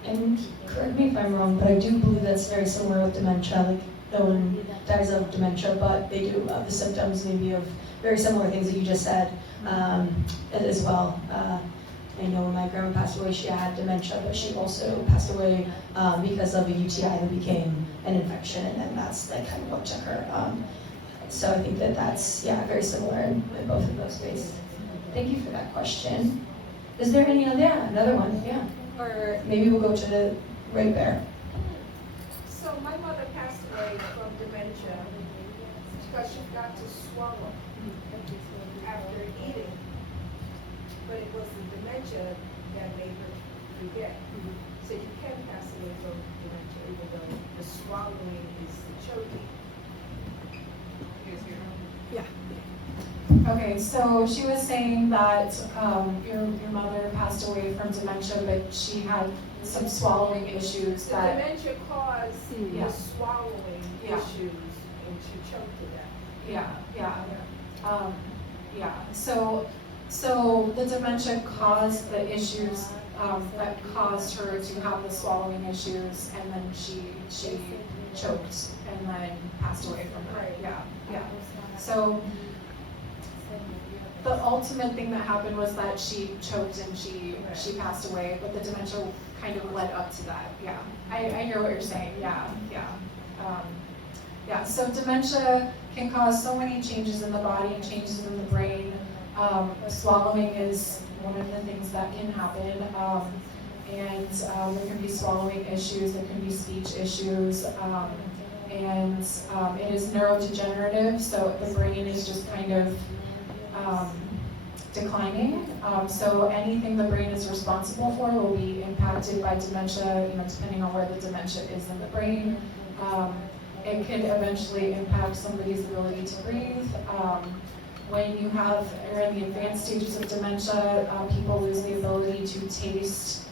And correct me if I'm wrong, but I do believe that's very similar with dementia. Like, no one dies of dementia, but they do have the symptoms maybe of very similar things that you just said as well. I know when my grandma passed away, she had dementia, but she also passed away because of a UTI that became an infection, and then that's like kind of what took her. So I think that's very similar in both of those ways. Thank you for that question. Is there any other? Yeah, another one. Yeah. Or maybe we'll go to the right there. So my mother passed away from dementia because she got to swallow after eating. But it was the dementia that made her forget. So you can pass away from dementia even though the swallowing is the choking. Okay, so she was saying that your mother passed away from dementia, but she had some swallowing issues The that. dementia caused Yeah. the swallowing Yeah. issues and she choked to death. Yeah. So the dementia caused the issues that caused her to have the swallowing issues, and then she choked and then passed away from her. Yeah. So the ultimate thing that happened was that she choked and she passed away, but the dementia kind of led up to that. Yeah, I hear what you're saying. Yeah. Yeah, so dementia can cause so many changes in the body, changes in the brain. Swallowing is one of the things that can happen. And there can be swallowing issues, there can be speech issues, and it is neurodegenerative, so the brain is just kind of declining. So anything the brain is responsible for will be impacted by dementia, depending on where the dementia is in the brain. It could eventually impact somebody's ability to breathe. When you are in the advanced stages of dementia, people lose the ability to taste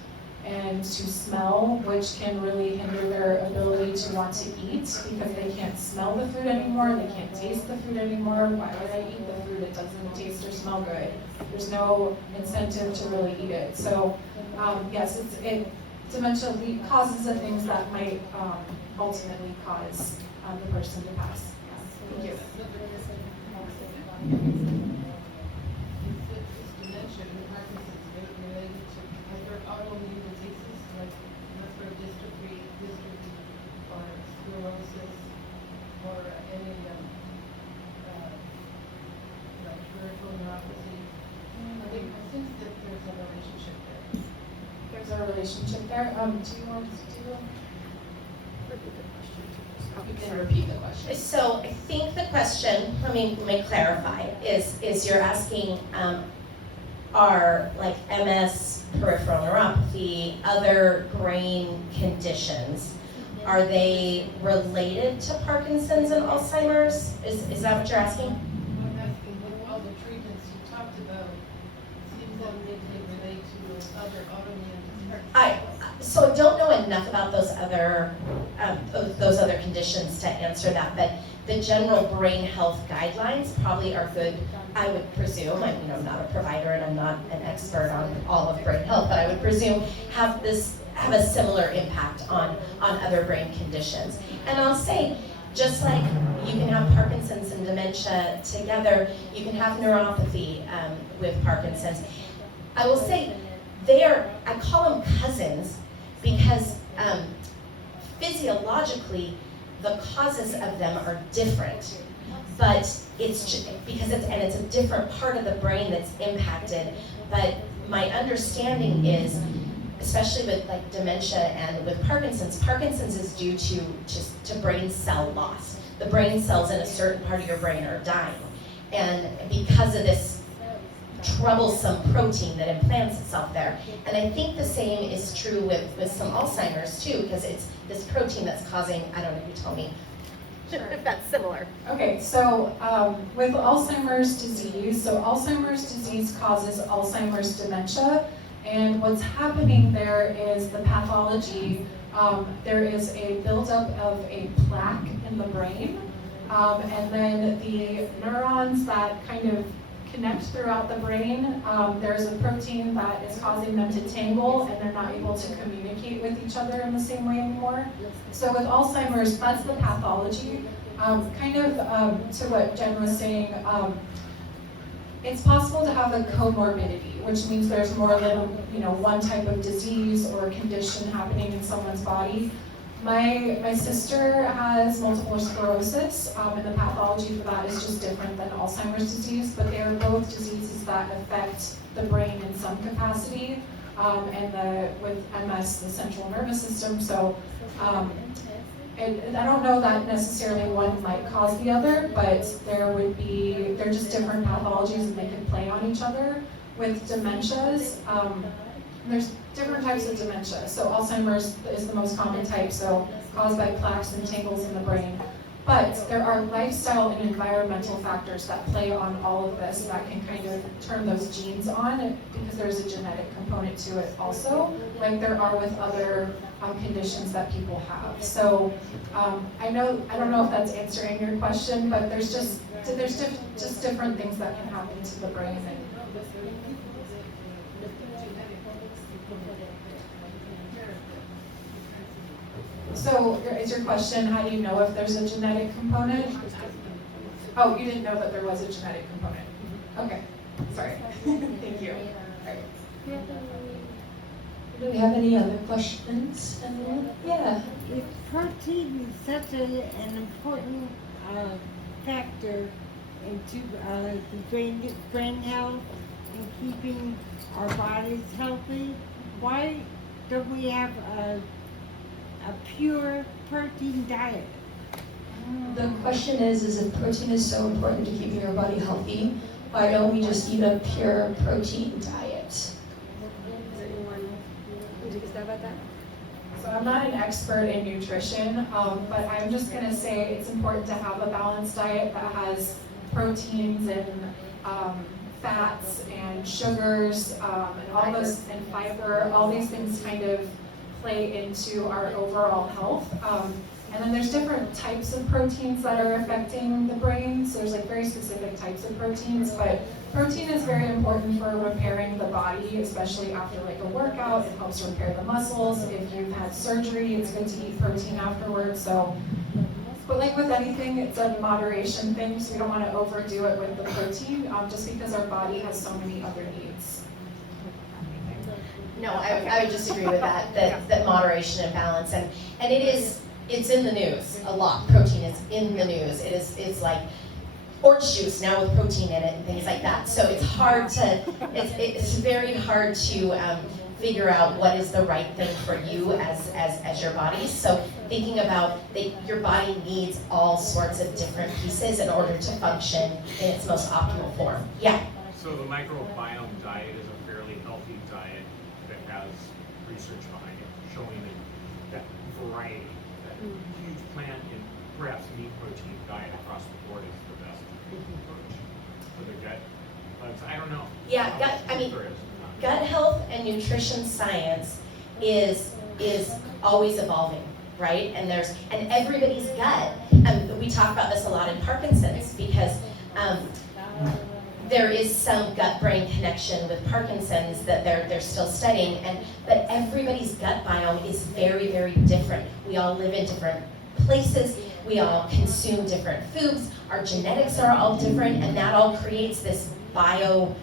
and to smell, which can really hinder their ability to want to eat because they can't smell the food anymore, they can't taste the food anymore. Why would I eat the food? It doesn't taste or smell good. There's no incentive to really eat it. So yes, dementia causes the things that might ultimately cause the person to pass. Thank you. Is dementia and Parkinson's related to other autoimmune diseases like muscular dystrophy, or sclerosis, or any like peripheral neuropathy? I think that there's a relationship there. There's a relationship there. Do you want to do? You can repeat the question. So I think the question, let me clarify, is you're asking, are like MS, peripheral neuropathy, other brain conditions, are they related to Parkinson's and Alzheimer's? Is that what you're asking? I'm asking with all the treatments you talked about, seems that they relate to other autoimmune diseases. So I don't know enough about those other conditions to answer that, but the general brain health guidelines probably are good, I would presume. I'm not a provider and I'm not an expert on all of brain health, but I would presume have a similar impact on other brain conditions. And I'll say, just like you can have Parkinson's and dementia together, you can have neuropathy with Parkinson's. I will say, I call them cousins because physiologically the causes of them are different, but it's a different part of the brain that's impacted. But my understanding is, especially with like dementia and with Parkinson's is due to brain cell loss. The brain cells in a certain part of your brain are dying, and because of this troublesome protein that implants itself there. And I think the same is true with some Alzheimer's too, because it's this protein that's causing, I don't know, you tell me if that's similar. Okay, so with Alzheimer's disease, Alzheimer's disease causes Alzheimer's dementia, and what's happening there is the pathology, there is a buildup of a plaque in the brain, and then the neurons that kind of connect throughout the brain, there's a protein that is causing them to tangle and they're not able to communicate with each other in the same way anymore. So with Alzheimer's, that's the pathology. To what Jen was saying, it's possible to have a comorbidity, which means there's more than one type of disease or condition happening in someone's body. My sister has multiple sclerosis, and the pathology for that is just different than Alzheimer's disease, but they are both diseases that affect the brain in some capacity, and with MS, the central nervous system. So and I don't know that necessarily one might cause the other, but they're just different pathologies and they can play on each other. With dementias, there's different types of dementia. So Alzheimer's is the most common type, so caused by plaques and tangles in the brain. But there are lifestyle and environmental factors that play on all of this that can kind of turn those genes on, because there's a genetic component to it also, like there are with other conditions that people have. So I don't know if that's answering your question, but there's just different things that can happen to the brain. So is your question, how do you know if there's a genetic component? Oh, you didn't know that there was a genetic component. Okay. Sorry. Thank you. All right. Do we have any other questions? Anyone? Yeah. If protein is such an important factor into the brain health and keeping our bodies healthy, why don't we have a pure protein diet? The question is if protein is so important to keeping your body healthy, why don't we just eat a pure protein diet? So I'm not an expert in nutrition, but I'm just going to say it's important to have a balanced diet that has proteins and fats and sugars and all those, and fiber. All these things kind of play into our overall health. And then there's different types of proteins that are affecting the brain. So there's like very specific types of proteins, but protein is very important for repairing the body, especially after like a workout. It helps repair the muscles. If you've had surgery, it's good to eat protein afterwards. So, but like with anything, it's a moderation thing. So we don't want to overdo it with the protein, just because our body has so many other needs. No, I would just agree with that moderation and balance, and it's in the news a lot. Protein is in the news. It's like orange juice now with protein in it and things like that. So it's hard to, it's very hard to figure out what is the right thing for you as your body. So thinking about that your body needs all sorts of different pieces in order to function in its most optimal form. Yeah. So the microbiome diet is a fairly healthy diet that has research behind it showing that variety, that huge plant and perhaps meat protein diet across the board is the best approach for the gut. But I don't know. Yeah, gut health and nutrition science is always evolving, right? And everybody's gut. We talk about this a lot in Parkinson's because there is some gut-brain connection with Parkinson's that they're still studying, but everybody's gut biome is very, very different. We all live in different places, we all consume different foods, our genetics are all different, and that all creates this biome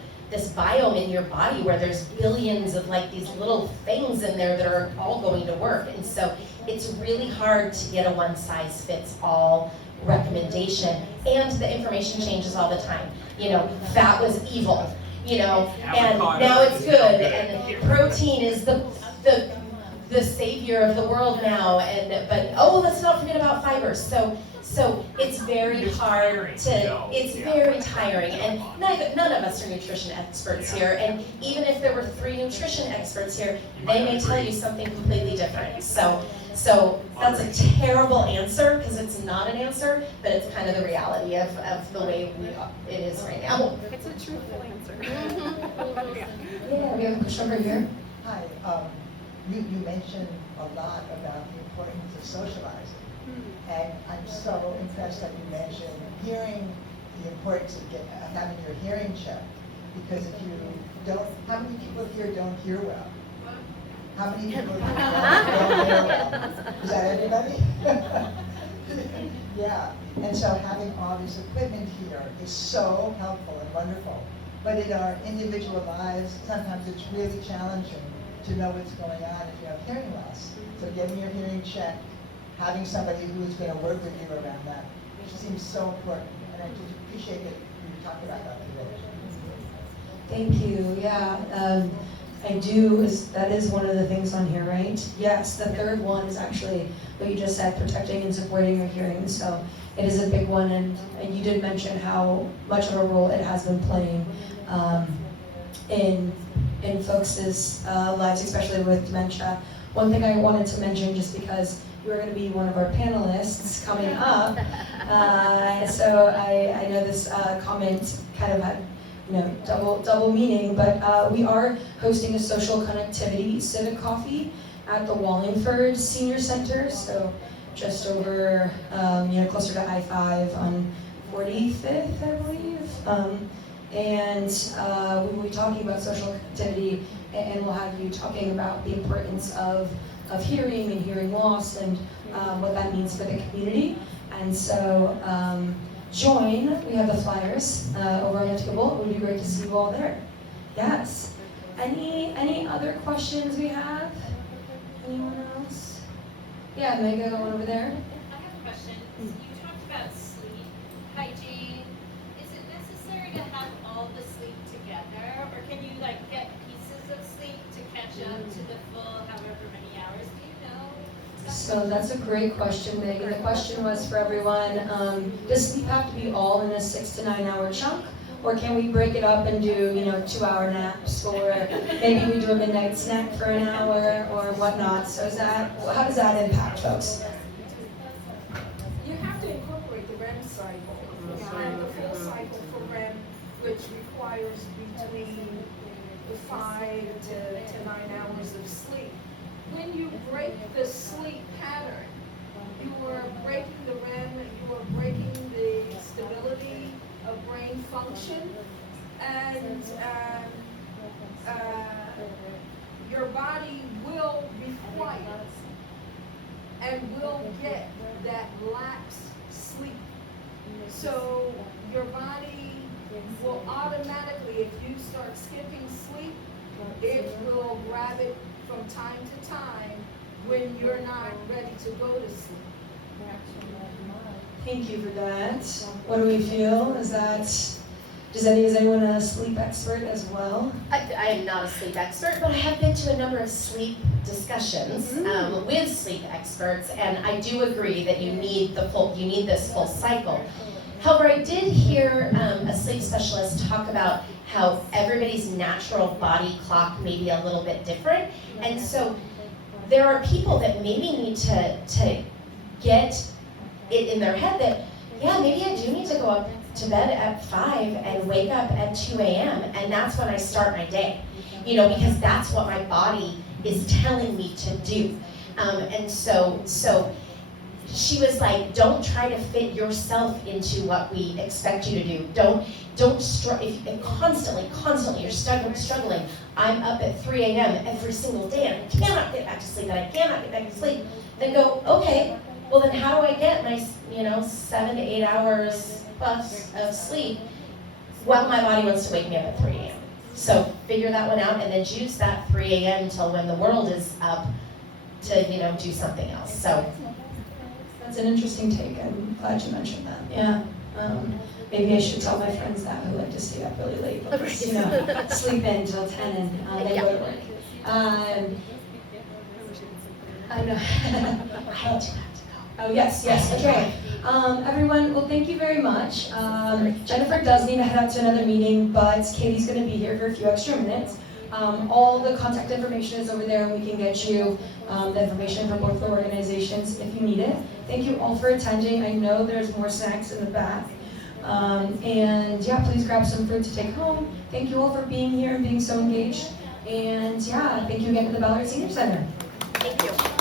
in your body where there's billions of like these little things in there that are all going to work. And so it's really hard to get a one-size-fits-all recommendation, and the information changes all the time. You know, fat was evil, you know, and now it's good, and protein is the savior of the world now, but let's not forget about fiber. So it's very hard to, it's very tiring, and none of us are nutrition experts here, and even if there were 3 nutrition experts here, they may tell you something completely different. So that's a terrible answer, because it's not an answer, but it's kind of the reality of the way it is right now. It's a truthful answer. Yeah, we have a question over here. Hi, you mentioned a lot about the importance of socializing. And I'm so impressed that you mentioned hearing, the importance of having your hearing checked. Because if you don't, how many people here don't hear well? How many people here don't hear well? Is that everybody? Yeah, and so having all this equipment here is so helpful and wonderful. But in our individual lives, sometimes it's really challenging to know what's going on if you have hearing loss. So getting your hearing checked, having somebody who's going to work with you around that, which seems so important. And I just appreciate that you talked about that today. Thank you. Yeah, I do. That is one of the things on here, right? Yes, the third one is actually what you just said, protecting and supporting your hearing. So it is a big one, and you did mention how much of a role it has been playing in folks' lives, especially with dementia. One thing I wanted to mention, just because you're going to be one of our panelists coming up, so I know this comment kind of had double meaning, but we are hosting a social connectivity civic coffee at the Wallingford Senior Center, so just over, closer to I-5 on 45th, I believe. And we will be talking about social connectivity, and we'll have you talking about the importance of hearing and hearing loss and what that means for the community. And so join, we have the flyers over on the table. It would be great to see you all there. Yes. Any other questions we have? Anyone else? Yeah, Mega, going over there. I have a question. You talked about sleep hygiene. Is it necessary to have all the sleep together, or can you like get pieces of sleep to catch up to the full however many hours? Do you know? So that's a great question, Megan. The question was for everyone, does sleep have to be all in a 6 to 9 hour chunk? Or can we break it up and do, 2-hour naps, or maybe we do a midnight snack for an hour or whatnot? So how does that impact folks? You have to incorporate the REM cycle, and the full cycle for REM, which requires between 5 to 9 hours of sleep. When you break the sleep pattern, you are breaking the REM, you are breaking the stability of brain function, and your body will require and will get that lax sleep. So your body will automatically, if you start skipping sleep, it will grab it from time to time when you're not ready to go to sleep. Thank you for that. What do we feel? Is anyone a sleep expert as well? I am not a sleep expert, but I have been to a number of sleep discussions with sleep experts, and I do agree that you need this full cycle. However, I did hear a sleep specialist talk about how everybody's natural body clock may be a little bit different, and so there are people that maybe need to get it in their head that, yeah, maybe I do need to go up to bed at 5 and wake up at 2 a.m. and that's when I start my day, because that's what my body is telling me to do. And so she was like, don't try to fit yourself into what we expect you to do. If constantly you're struggling, I'm up at 3 a.m. every single day and I cannot get back to sleep, then go, okay, well then how do I get my 7 to 8 hours plus of sleep while my body wants to wake me up at 3 a.m. So figure that one out and then use that 3 a.m. until when the world is up to do something else. So That's an interesting take. I'm glad you mentioned that. Yeah. Maybe I should tell my friends that who like to stay up really late, but sleep in until 10 and then go to work. I know. I do have to go. Oh, yes, okay. Everyone, well, thank you very much. Jennifer does need to head out to another meeting, but Katie's going to be here for a few extra minutes. All the contact information is over there, and we can get you the information for both the organizations if you need it. Thank you all for attending. I know there's more snacks in the back. And yeah, please grab some fruit to take home. Thank you all for being here and being so engaged. And yeah, thank you again to the Ballard Senior Center. Thank you.